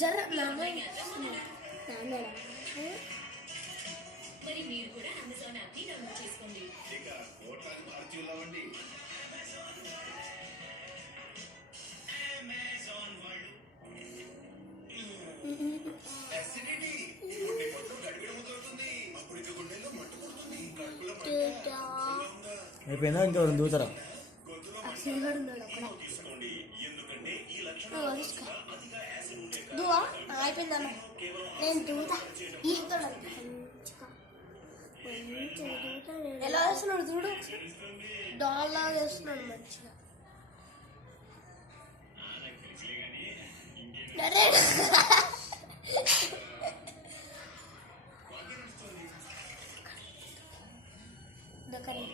జర మరి మీరు కూడా అమెజాన్ యాప్ని డౌన్లోడ్ చేసుకోండి ఇక కోట్లాది భారతీయులు అవ్వండి అసిడిటీ ఇప్పుడు నీ పొట్టు గడిబిడి ముద్దవుతుంది అప్పుడు ఇక గుండెల్లో మంట పుడుతుంది కడుపులో మంట సులభంగా అయిపోయిందా ఇంకా దూతరా ఎందుకంటే ఈ లక్షణం దువా అయిపోయిందన్న నేను దూత. ఈతడు ఎలా వేస్తున్నాడు చూడు? డాల్ లాగా వేస్తున్నాడు మంచిగా అరే దొక్కని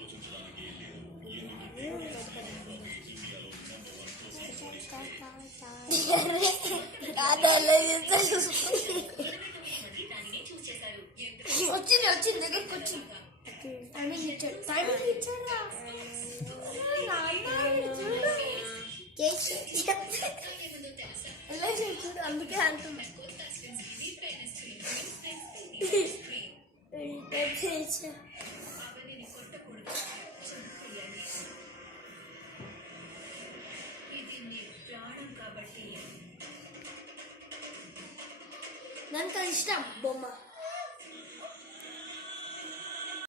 వచ్చింది వచ్చింది దగ్గరికి వచ్చింది టైమింగ్ ఇచ్చాడు టైమింగ్ ఇచ్చాడా చేసి ఎలా చూడు అందుకే అంటున్నా చేసా ఇది నీ ప్రాణం కాబట్టి 何かしたボマ。